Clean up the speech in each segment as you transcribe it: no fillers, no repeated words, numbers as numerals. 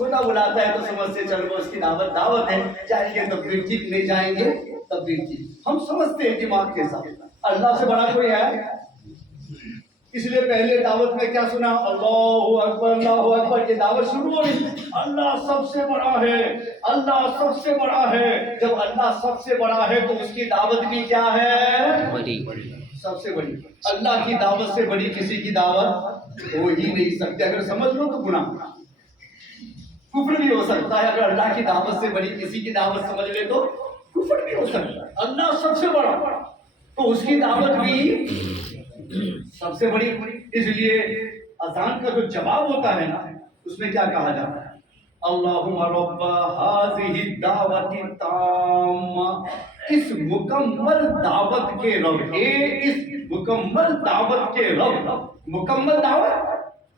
چھوٹا بلاتا ہے تو سمجھتے چلو اس کی دعوت دعوت ہے، جائیں گے تب بھی ٹھیک، نہیں جائیں گے تب بھی ٹھیک. ہم سمجھتے ہیں دماغ کے ساتھ. اللہ سے بڑا کوئی ہے؟ اس لیے پہلے دعوت میں کیا سنا؟ اللہ اکبر اللہ اکبر. یہ دعوت شروع ہو رہی، اللہ سب سے بڑا ہے، اللہ سب سے بڑا ہے. جب اللہ سب سے بڑا ہے تو اس کی دعوت بھی کیا ہے؟ بڑی. سب سے بڑی. اللہ کی دعوت سے بڑی کسی کی دعوت ہو ہی نہیں سکتی. اگر سمجھ لو تو گناہ، کفر بھی ہو سکتا ہے. اگر اللہ کی دعوت سے بڑی کسی کی دعوت سمجھ لے تو کفر بھی ہو سکتا ہے. اللہ سب سے بڑا تو اس کی دعوت بھی سب سے بڑی. اس لیے اذان کا جو جواب ہوتا ہے نا، اس میں کیا کہا جاتا ہے؟ اللہم رب هذه الدعوت التامہ. اس مکمل دعوت کے رب، اس مکمل دعوت کے رب. مکمل دعوت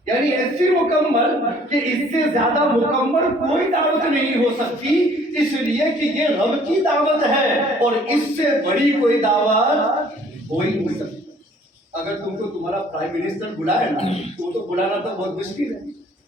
یعنی ایسی مکمل کہ اس سے زیادہ مکمل کوئی دعوت نہیں ہو سکتی، اس لیے کہ یہ رب کی دعوت ہے اور اس سے بڑی کوئی دعوت ہو ہی نہیں سکتی. اگر تم کو تمہارا پرائم منسٹر بلائے نا تو بلانا تو بہت مشکل ہے.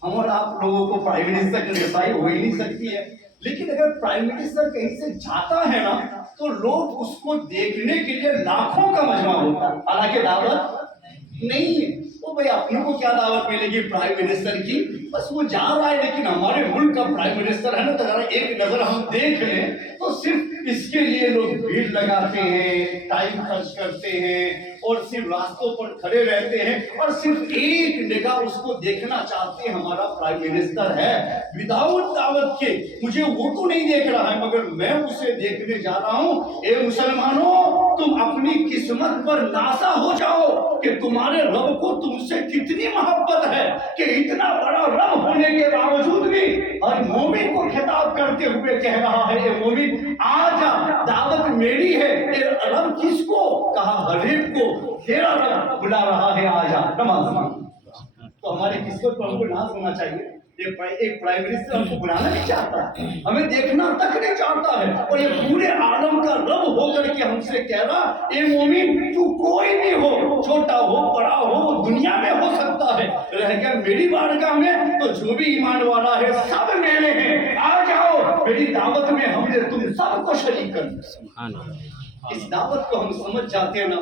ہم اور آپ لوگوں کو پرائم منسٹر کی رسائی ہو ہی نہیں سکتی ہے. لیکن اگر پرائم منسٹر کہیں سے جاتا ہے نا تو لوگ اس کو دیکھنے کے لیے لاکھوں کا مجمع ہوتا ہے. حالانکہ دعوت نہیں ہے. تو بھائی اپنے کو کیا دعوت ملے گی پرائم منسٹر کی؟ بس وہ جا رہا ہے. لیکن ہمارے ملک کا پرائم منسٹر ہے نا، تو ذرا ایک نظر ہم دیکھ لیں تو صرف اس کے لیے لوگ بھیڑ لگاتے ہیں، ٹائم خرچ کرتے ہیں اور صرف راستوں پر کھڑے رہتے ہیں اور صرف ایک نگاہ اس کو دیکھنا چاہتے ہیں. ہمارا پرائم منسٹر ہے وداؤٹ دعوت کے، مجھے وہ تو نہیں دیکھ رہا ہے مگر میں اسے دیکھنے جا رہا ہوں. اے مسلمانوں، تم اپنی قسمت پر نازا ہو جاؤ کہ تمہارے رب کو تم سے کتنی محبت ہے کہ اتنا بڑا رب ہونے کے باوجود بھی ہر مومن کو خطاب کرتے ہوئے کہہ رہا ہے، اے مومن آ جا، دعوت میری ہے. اے رب کس کو کہا؟ ہر ایک کو. تیرا رب بلا رہا ہے، آ جا نماز. تو ہماری قسمت پر ہم کو ناز ہونا چاہیے. ایک پرائم منسٹر ہم کو بلانا نہیں چاہتا ہے، ہمیں دیکھنا تک نہیں چاہتا ہے، اور یہ پورے عالم کا رب ہو کر کے ہم سے کہہ رہا، اے مومن تو کوئی بھی ہو، چھوٹا ہو بڑا ہو، دنیا میں ہو سکتا ہے، رہ گیا میری بارگاہ میں تو جو بھی ایمان والا ہے سب میرے ہیں. آ جاؤ میری دعوت میں، ہم نے تم سب کو شریک کر دیا. اس دعوت کو ہم سمجھ جاتے ہیں نا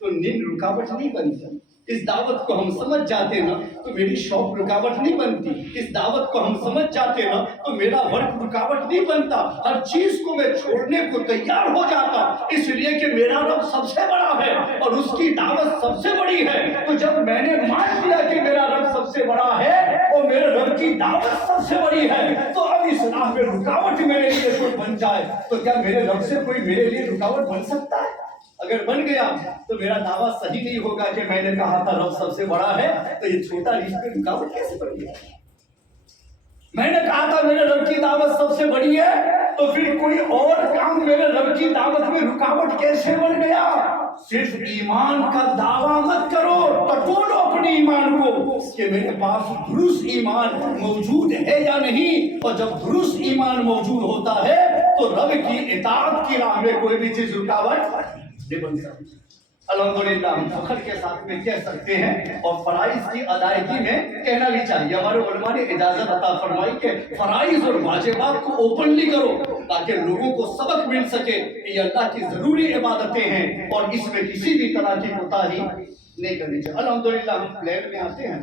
تو نیند رکاوٹ نہیں بنتی. اس دعوت کو ہم سمجھ جاتے نا تو میری شوق رکاوٹ نہیں بنتی. اس دعوت کو ہم سمجھ جاتے نا تو میرا ورک رکاوٹ نہیں بنتا. ہر چیز کو میں چھوڑنے کو تیار ہو جاتا، اس لیے کہ میرا رب سب سے بڑا ہے اور اس کی دعوت سب سے بڑی ہے. تو جب میں نے مان لیا کہ میرا رب سب سے بڑا ہے اور میرے رب کی دعوت سب سے بڑی ہے، تو اب اس راہ میں رکاوٹ میرے لیے کوئی بن جائے تو کیا میرے رب سے کوئی میرے لیے رکاوٹ بن سکتا ہے؟ اگر بن گیا تو میرا دعویٰ صحیح نہیں ہوگا کہ میں نے کہا تھا رب سب سے بڑا ہے تو یہ چھوٹا رشتے میں رکاوٹ کیسے بن گیا؟ میں نے کہا تھا میرے رب کی دعوت سب سے بڑی ہے تو پھر کوئی اور کام میرے رب کی دعوت میں رکاوٹ کیسے بن گیا؟ صرف ایمان کا دعویٰ مت کرو، ٹٹولو اپنے ایمان کو کہ میرے پاس درست ایمان موجود ہے یا نہیں. اور جب درست ایمان موجود ہوتا ہے تو رب کی اطاعت کی راہ میں کوئی بھی چیز رکاوٹ بن سکتی. الحمدللہ ہم فخر کے ساتھ میں کہہ سکتے ہیں اور فرائض کی ادائیگی میں کہنا بھی چاہیے. ہمارے علماء نے اجازت عطا فرمائی کہ فرائض اور واجبات کو اوپنلی کرو تاکہ لوگوں کو سبق مل سکے کہ یہ اللہ کی ضروری عبادتیں ہیں اور اس میں کسی بھی طرح کی کوتاہی نہیں کرنی چاہیے. الحمدللہ ہم پلین میں آتے ہیں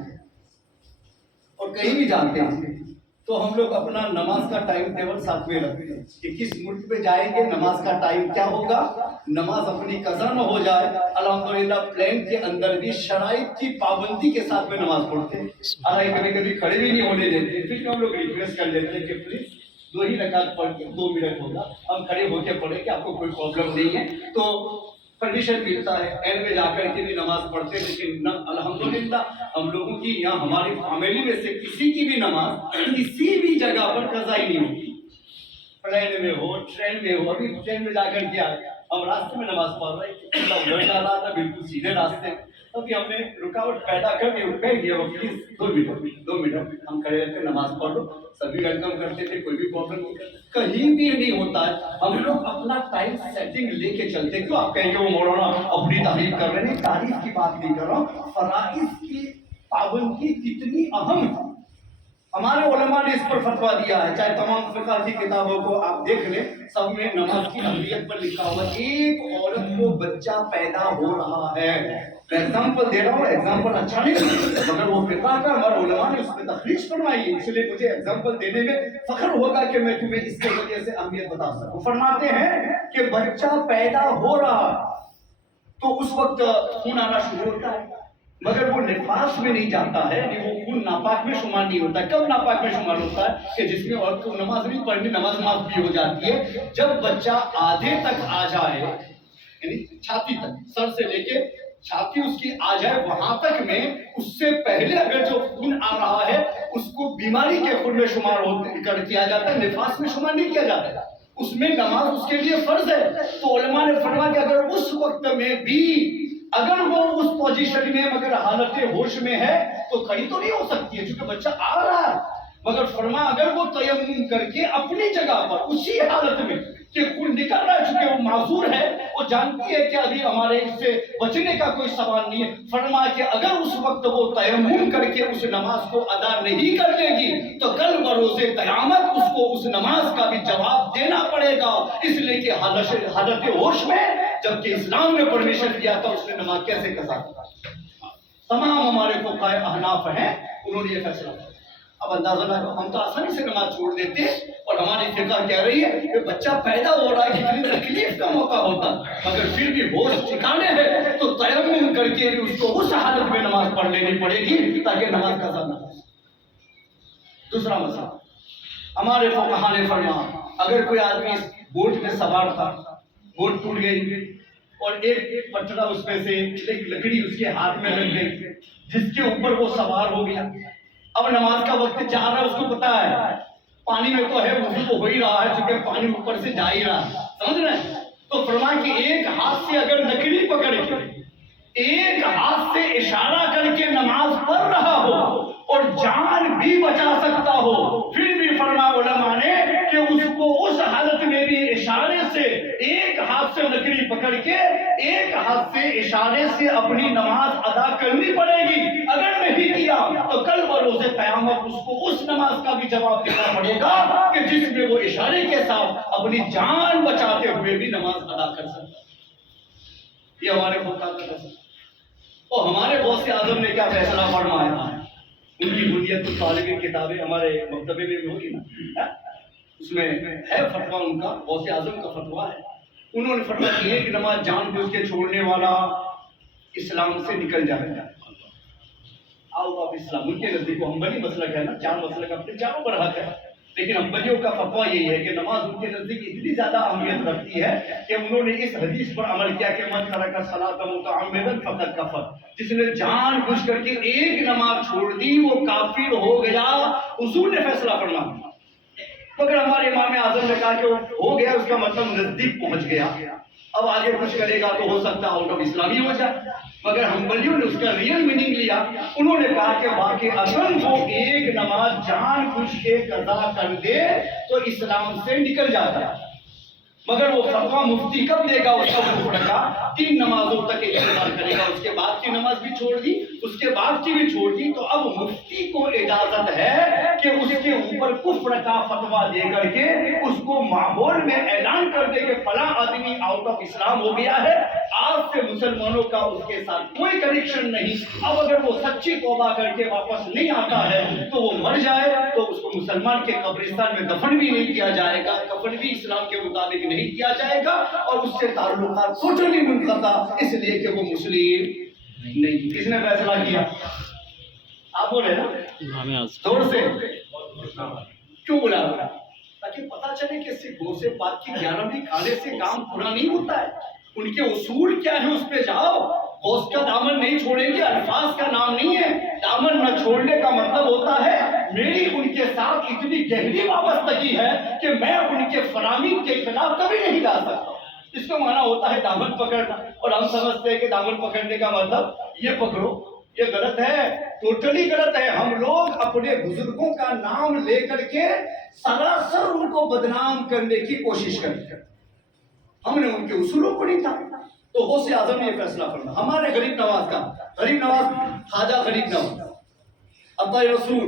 اور کہیں بھی جاتے ہیں تو ہم لوگ اپنا نماز کا ٹائم ٹیبل ساتھ میں رکھتے ہیں کہ کس ملک پہ جائیں گے، نماز کا ٹائم کیا ہوگا، نماز اپنی قضا نہ ہو جائے. الحمدللہ پلین کے اندر بھی شرائط کی پابندی کے ساتھ میں نماز پڑھتے ہیں. حالانکہ کبھی کبھی کھڑے بھی نہیں ہونے دیتے، پھر ہم لوگ ریکویسٹ کر لیتے ہیں کہ پلیز 2 ہی رکعت پڑھ کے 2 منٹ ہوگا، ہم کھڑے ہو کے پڑھیں کہ آپ کو کوئی پرابلم نہیں ہے. تو پرمیشن ملتا ہے، اینڈ میں جا کر کے بھی نماز پڑھتے ہیں. لیکن الحمدللہ ہم لوگوں کی یا ہماری فیملی میں سے کسی کی بھی نماز کسی بھی جگہ پر قضا ہی نہیں ہوتی. پلین میں ہو، ٹرین میں ہو، ابھی ٹرین میں جا کر کے آئے، ہم راستے میں نماز پڑھ رہے تھے، اللہ ادھر جا رہا تھا بالکل سیدھے راستے. ابھی ہم نے رکاوٹ پیدا کر کے کہہ دیا وہ پلیز 2 منٹ ہم کھڑے رہتے نماز پڑھ لو. سبھی ویلکم کرتے تھے، کوئی بھی پرابلم نہیں. کہیں بھی نہیں ہوتا ہے. ہم لوگ اپنا ٹائم سیٹنگ لے کے چلتے. کیوں آپ کہیں گے وہ مولانا اپنی تعریف کر رہے ہیں؟ تعریف کی بات نہیں کر رہا ہوں، فرائض کی پابندی کتنی اہم ہے. ہمارے علماء نے اس پر فتوا دیا ہے، چاہے تمام فقہ کی کتابوں کو آپ دیکھ لیں، سب میں نماز کی اہمیت پر لکھا ہوا ایک عورت کو بچہ پیدا ہو رہا ہے، میں ایگزامپل دے رہا ہوں، ایگزامپل اچھا نہیں مگر وہ فقہ کا ہمارے علماء نے اس میں تخریج فرمائی ہے، اس لیے مجھے ایگزامپل دینے میں فخر ہوگا کہ میں تمہیں اس کے وجہ سے اہمیت بتا سکوں۔ فرماتے ہیں کہ بچہ پیدا ہو رہا تو اس وقت خون آنا شروع ہوتا ہے، مگر وہ نفاس میں نہیں جاتا ہے، یعنی وہ خون ناپاک میں شمار نہیں ہوتا ہے۔ کب ناپاک میں شمار ہوتا ہے؟ کہ جس میں عورت کو نماز نہیں پڑھنی، نماز معاف بھی ہو جاتی ہے جب بچہ آدھے تک آ جائے، یعنی چھاتی تک، سر سے لے کے چھاتی اس کی آ جائے وہاں تک میں، اس سے پہلے اگر جو خون آ رہا ہے اس کو بیماری کے خون میں شمار کیا جاتا ہے، نفاس میں شمار نہیں کیا جاتا ہے، اس میں نماز اس کے لیے فرض ہے۔ تو علماء نے فرمایا کہ اگر اس وقت میں بھی اگر وہ اس پوزیشن میں مگر حالت ہوش میں ہے تو کھڑی تو نہیں ہو سکتی ہے کیونکہ بچہ آ رہا ہے، مگر فرما اگر وہ تیمم کر کے اپنی جگہ پر اسی حالت میں کہ خون نکل رہا ہے، چونکہ وہ معذور ہے، وہ جانتی ہے کہ ابھی ہمارے اس سے بچنے کا کوئی سوال نہیں ہے، فرما کہ اگر اس وقت وہ تیمم کر کے اس نماز کو ادا نہیں کر لے گی تو کل بروز قیامت اس کو اس نماز کا بھی جواب دینا پڑے گا، اس لیے کہ حالت ہوش میں جبکہ اسلام نے پرمیشن دیا تھا اس نے نماز کیسے قضا کی۔ تمام ہمارے فقہائے احناف ہیں، انہوں نے یہ فیصلہ کیا۔ اب اندازہ لگاؤ، ہم تو آسانی سے نماز چھوڑ دیتے ہیں اور ہماری فقہ کہہ رہی ہے کہ بچہ پیدا ہو رہا ہے، کتنی تکلیف کا موقع ہوتا، مگر پھر بھی ہوش ٹھکانے ہے تو تیمم کر کے بھی اس کو اس حالت میں نماز پڑھ لینی پڑے گی تاکہ نماز قضا نہ ہو۔ دوسرا مسئلہ، ہمارے فقہاء نے فرمایا اگر کوئی آدمی بوٹ میں سوار تھا، بوٹ ٹوٹ گئی اور ایک پتھرا اس میں سے ایک لکڑی اس کے ہاتھ میں لگ گئی جس کے اوپر وہ سوار ہو گیا، اب نماز کا وقت جا رہا ہے، اس کو پتا ہے پانی میں تو ہے، وضو تو ہو ہی رہا ہے چونکہ پانی اوپر سے جا ہی رہا ہے، سمجھ رہے ہیں؟ تو فرمایا کہ ایک ہاتھ سے اگر لکڑی پکڑ کے ایک ہاتھ سے اشارہ کر کے نماز پڑھ رہا ہو اور جان بھی بچا سکتا ہو، پھر بھی فرمایا علماء نے کہ اس کو اس حالت میں بھی اشارے سے ایک ہاتھ سے لکڑی پکڑ کے ایک ہاتھ سے اشارے سے اپنی نماز ادا کرنی پڑے گی، اگر نہیں کیا تو کل بروز قیامت اس کو اس نماز کا بھی جواب دینا پڑے گا کہ جس میں وہ اشارے کے ساتھ اپنی جان بچاتے ہوئے بھی نماز ادا کر سکتا۔ یہ ہمارے فقہ کا فیصلہ۔ اور ہمارے غوث اعظم نے کیا فیصلہ فرمایا ہے، ان کی بنیاد تو طالب کتابیں ہمارے مکتبے میں بھی ہوگی نا، اس میں ہے فتویٰ ان کا، غوث اعظم کا فتویٰ ہے، انہوں نے فرمایا کہ ایک نماز جان بوجھ کے چھوڑنے والا اسلام سے نکل جائے گا، آؤٹ آف اسلام۔ ان کے نزدیک وہ حنبلی مسلک ہے نا، چار مسلک اپنے چاروں پر حق ہے، لیکن حنبلیوں کا فتویٰ یہی ہے کہ نماز ان کے نزدیک اتنی زیادہ اہمیت رکھتی ہے کہ انہوں نے اس حدیث پر عمل کیا کہ من ترک الصلاۃ متعمدا فقد کفر، جس نے جان بوجھ کر کے ایک نماز چھوڑ دی وہ کافر ہو گیا، حضور نے فیصلہ فرمایا۔ مگر ہمارے امام اعظم نے کہا کہ وہ ہو گیا اس کا مطلب نزدیک پہنچ گیا، اب آگے کچھ کرے گا تو ہو سکتا ہے آؤٹ آف اسلامی ہو جائے، مگر حنبلیوں نے اس کا ریئل میننگ لیا، انہوں نے کہا کہ واقعی اگر وہ ایک نماز جان بوجھ کے قضا کر دے تو اسلام سے نکل جاتا ہے، مگر وہ فتویٰ مفتی کب دے گا اس کا وہ رکھا 3 نمازوں تک انتظار کرے گا، اس کے بعد کی نماز بھی چھوڑ دی، اس کے بعد کی بھی چھوڑ دی، تو اب مفتی کو اجازت ہے کہ اس کے اوپر کفر کا فتویٰ دے کر کے اس کو ماحول میں اعلان کر دے کہ فلاں آدمی آؤٹ آف اسلام ہو گیا ہے، آج سے مسلمانوں کا اس کے ساتھ کوئی کنیکشن نہیں، اب اگر وہ سچی توبہ کر کے واپس نہیں آتا ہے تو وہ مر جائے تو اس کو مسلمان کے قبرستان میں دفن بھی نہیں کیا جائے گا، کفن بھی اسلام کے مطابق نہیں کیا جائے گا، اور اس سے تعلقات ٹوٹلی منقطع، اس لیے کہ وہ مسلم نہیں۔ کس نے فیصلہ کیا؟ آپ بولے نا زور سے، کیوں بلا رہا؟ تاکہ پتا چلے کہ صرف غوث پاک کی 11ویں کھانے سے کام پورا نہیں ہوتا ہے، ان کے اصول کیا ہے اس پہ جاؤ۔ غوث کا دامن نہیں چھوڑیں گے الفاظ کا نام نہیں ہے، دامن نہ چھوڑنے کا مطلب ہوتا ہے میری ان کے ساتھ اتنی گہری وابستگی ہے کہ میں ان کے فرامین کے خلاف کبھی نہیں جا سکتا، اس کا معنی ہوتا ہے دامن پکڑنا، اور ہم سمجھتے ہیں کہ دامن پکڑنے کا مطلب یہ پکڑو، یہ غلط ہے، ٹوٹلی غلط ہے۔ ہم لوگ اپنے بزرگوں کا نام لے کر کے سراسر ان کو بدنام کرنے کی کوشش کرتے ہیں، ہم نے ان کے اصولوں کو نہیں تھا۔ تو غوث اعظم نے یہ فیصلہ فرمایا، ہمارے غریب نواز کا، غریب نواز خواجہ غریب نواز عطا رسول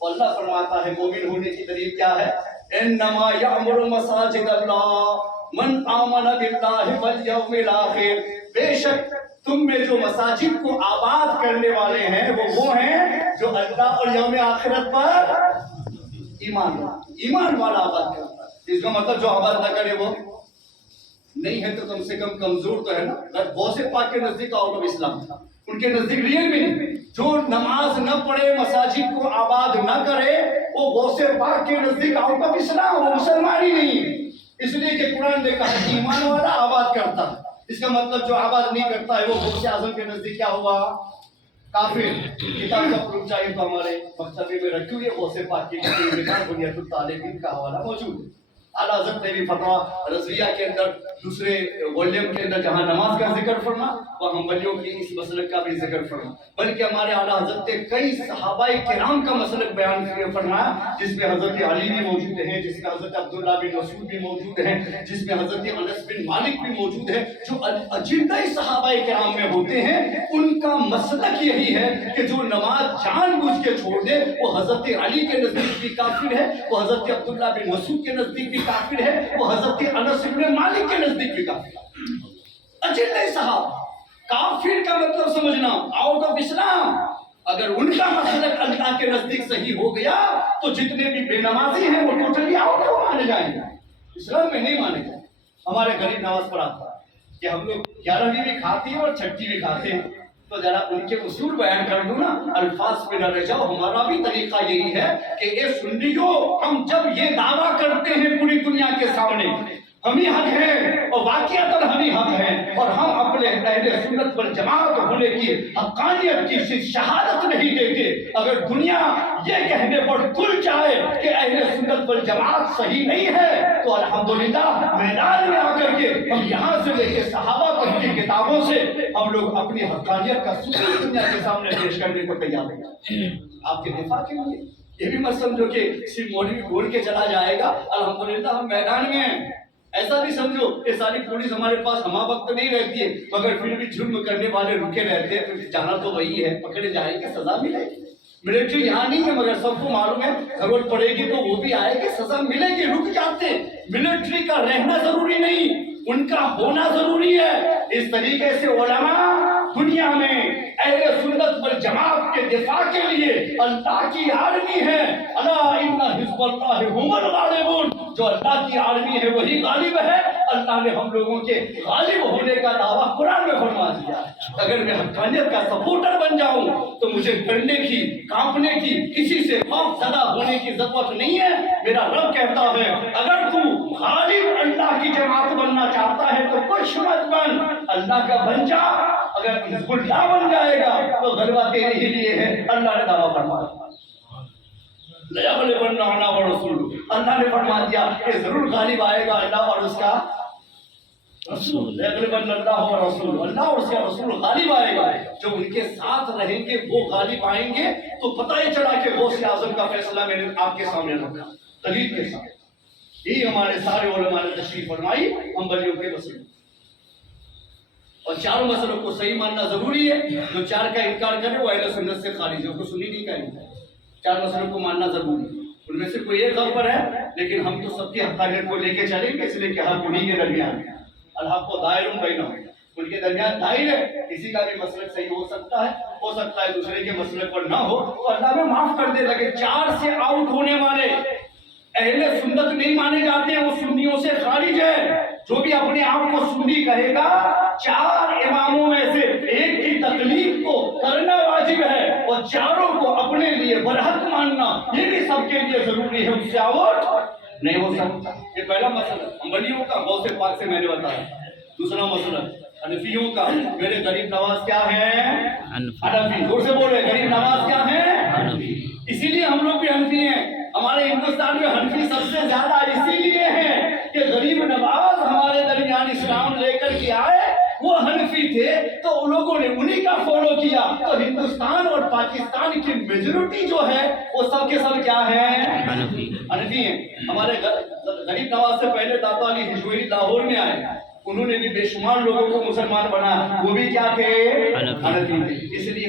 اللہ فرماتا ہے مومن ہونے کی دلیل کیا ہے؟ انما یعمر مساجد اللہ من آمن باللہ والیوم الآخر، بے شک تم میں جو مساجد کو آباد کرنے والے ہیں وہ ہیں جو اللہ اور یوم آخرت پر ایمان والا آباد کرتا ہے۔ اس کا مطلب جو آباد نہ کرے وہ نہیں ہے تو کم سے کم کمزور تو ہے نا۔ غوث پاک کے نزدیک آؤٹ آف اسلام تھا، ان کے نزدیک ریئل میں نہیں۔ جو نماز نہ پڑھے، مساجد کو آباد نہ کرے، وہ غوث پاک کے نزدیک آؤٹ آف اسلام، وہ مسلمان ہی نہیں ہے۔ اس لیے کہ قرآن نے کہا کہ ایمان والا آباد کرتا ہے، اس کا مطلب جو آباد نہیں کرتا ہے وہ غوث اعظم کے نزدیک کیا ہوا؟ کافر۔ کتاب کا پروف چاہیے تو ہمارے مکتبے میں رکھی ہوئی ہے، غوث پاک کی کتاب بنیاد الطالبین کا حوالہ موجود ہے۔ اعلیٰ حضرت نے بھی فتویٰ رضویہ کے اندر دوسرے والیوم کے اندر جہاں نماز کا ذکر فرما، وہ حنبلیوں کی اس مسلک کا بھی ذکر فرما، بلکہ ہمارے اعلیٰ حضرت نے کئی صحابہ کرام کا مسلک بیان فرمایا، جس میں حضرت علی بھی موجود ہیں، جس میں حضرت عبداللہ بن مسعود بھی موجود ہیں، جس میں حضرت انس بن مالک بھی موجود ہے۔ جو اجندہ صحابہ کرام میں ہوتے ہیں ان کا مسلک یہی ہے کہ جو نماز جان بوجھ کے چھوڑ دے وہ حضرت علی کے نزدیک بھی کافر ہے، وہ حضرت عبداللہ بن مسعود کے نزدیک بھی کافر ہے، وہ حضرت انس بن مالک کے نزدیک بھی کافر ہے۔ اجندہ صحابہ، کافر کا مطلب سمجھنا آؤٹ آف اسلام۔ اگر ان کا مسلک اللہ کے نزدیک صحیح ہو گیا تو جتنے بھی بے نمازی ہیں وہ ٹوٹلی آؤٹ ہو مانے جائیں گے، اسلام میں نہیں مانے جائیں۔ ہمارے غریب نواز پر آتا ہے کہ ہم لوگ 11ویں بھی کھاتے ہیں اور 6ٹھی بھی کھاتے ہیں، تو ذرا ان کے اصول بیان کر دوں نا، الفاظ پہ نہ رہ جاؤ۔ ہمارا بھی طریقہ یہی ہے کہ اے سنیو، ہم جب یہ دعویٰ کرتے ہیں پوری دنیا کے سامنے ہم ہی حق ہیں اور واقعتاً ہم ہی حق ہیں، اور ہم اپنے اہل سنت والجماعت ہونے کی حقانیت کی شہادت نہیں دیتے، اگر دنیا یہ کہنے پر تل جائے کہ اہل سنت والجماعت صحیح نہیں ہے تو الحمدللہ میدان میں آ کر کے ہم یہاں سے لے کے صحابہ تک کی کتابوں سے ہم لوگ اپنی حقانیت کا ثبوت دنیا کے سامنے پیش کرنے کو تیار ہیں۔ آپ کے دفاع کے لیے یہ بھی مت سمجھو کہ صرف مولوی بول کے چلا جائے گا، الحمدللہ ہم میدان میں ہیں۔ ایسا بھی سمجھو کہ ساری پولیس ہمارے پاس ہما وقت نہیں رہتی ہے، مگر پھر بھی جرم کرنے والے رکے رہتے ہیں، پھر جانا تو وہی ہے، پکڑے جائیں گے، سزا ملے گی۔ ملٹری یہاں نہیں ہے مگر سب کو معلوم ہے ضرورت پڑے گی تو وہ بھی آئے گی، سزا ملے گی، رک جاتے۔ ملٹری کا رہنا ضروری نہیں، ان کا ہونا ضروری ہے۔ اس طریقے سے علماء دنیا میں اہل سنت والجماعت کے دفاع کے لیے اللہ کی آرمی ہے۔ الا ان حزب اللہ هم الغالبون، جو اللہ کی آرمی ہے وہی غالب ہے۔ اللہ نے ہم لوگوں کے غالب ہونے کا دعویٰ قرآن میں فرما دیا۔ اگر میں حقانیت کا سپورٹر بن جاؤں تو مجھے ڈرنے کی، کانپنے کی، کسی سے خوف زدہ ہونے کی ضرورت نہیں ہے۔ میرا رب کہتا ہے اگر تو غالب اللہ کی جماعت بننا چاہتا ہے تو کچھ مت بن، اللہ کا بن جا۔ اگر حزب اللہ بن جائے گا تو غلبہ تیرے ہی لیے ہے، اللہ نے دعویٰ فرمایا۔ لَيَغْلِبَنَّ اللَّهُ وَرَسُولُهُ، اللہ نے فرما دیا کہ ضرور غالب آئے گا اللہ اور اس کا رسول۔ لَيَغْلِبَنَّ اللَّهُ وَرَسُولُهُ، اللہ اور اس کا رسول غالب آئے گا۔ جو ان کے ساتھ رہیں گے وہ غالب آئیں گے۔ تو پتہ ہی چلا کہ غوث اعظم کا فیصلہ میں نے آپ کے سامنے رکھا دلیل کے ساتھ۔ یہی ہمارے سارے علماء نے تشریح فرمائی حنبلیوں کے مسئلے، اور چاروں مسئلوں کو صحیح ماننا ضروری ہے۔ جو چار کا انکار کرے وہ اہل سنت سے خارج ہے، اس کو سنی نہیں کہیں گے۔ چار مسئلوں کو ماننا ضروری ہے، ان میں سے کوئی ایک غلط پر ہے، لیکن ہم تو سب کی حقانیت کو لے کے چلیں گے، اس لیے کہ حق انہی کے درمیان ہے۔ الحق کو دائر بینہم، ان کے درمیان دائر ہے۔ کسی کا بھی مسلک صحیح ہو سکتا ہے دوسرے کے مسلک پر نہ ہو، تو اللہ میں معاف کر دے لگے۔ چار سے آؤٹ ہونے والے اہل سنت نہیں مانے جاتے ہیں، وہ سنیوں سے خارج ہے۔ جو بھی اپنے آپ کو سنی کہے گا، چار اماموں میں سے ایک کی تقلید کو کرنا واجب ہے، اور چاروں کو اپنے لیے برحق ماننا یہ بھی سب کے لیے ضروری ہے، اس سے آؤٹ نہیں ہو سکتا۔ یہ پہلا مسئلہ حنبلیوں کا، غوث پاک سے میں نے بتایا۔ دوسرا مسئلہ حنفیوں کا، میرے غریب نواز کیا ہیں؟ حنفی۔ زور سے بولے، غریب نواز کیا ہیں؟ اسی لیے ہم لوگ بھی حنفی ہیں۔ ہمارے ہندوستان میں حنفی سب سے زیادہ اسی لیے ہیں کہ غریب نواز ہمارے درمیان اسلام لے کر کے آئے، وہ حنفی تھے تو ان لوگوں نے انہی کا فالو کیا، تو ہندوستان اور پاکستان کی میجورٹی جو ہے وہ سب کے سب کیا ہیں؟ حنفی ہیں۔ ہمارے غریب نواز سے پہلے داتا علی ہجویری لاہور میں آئے، انہوں نے بھی بے شمار لوگوں کو مسلمان بنایا، وہ بھی کیا تھے؟ حنفی تھے۔ اس لیے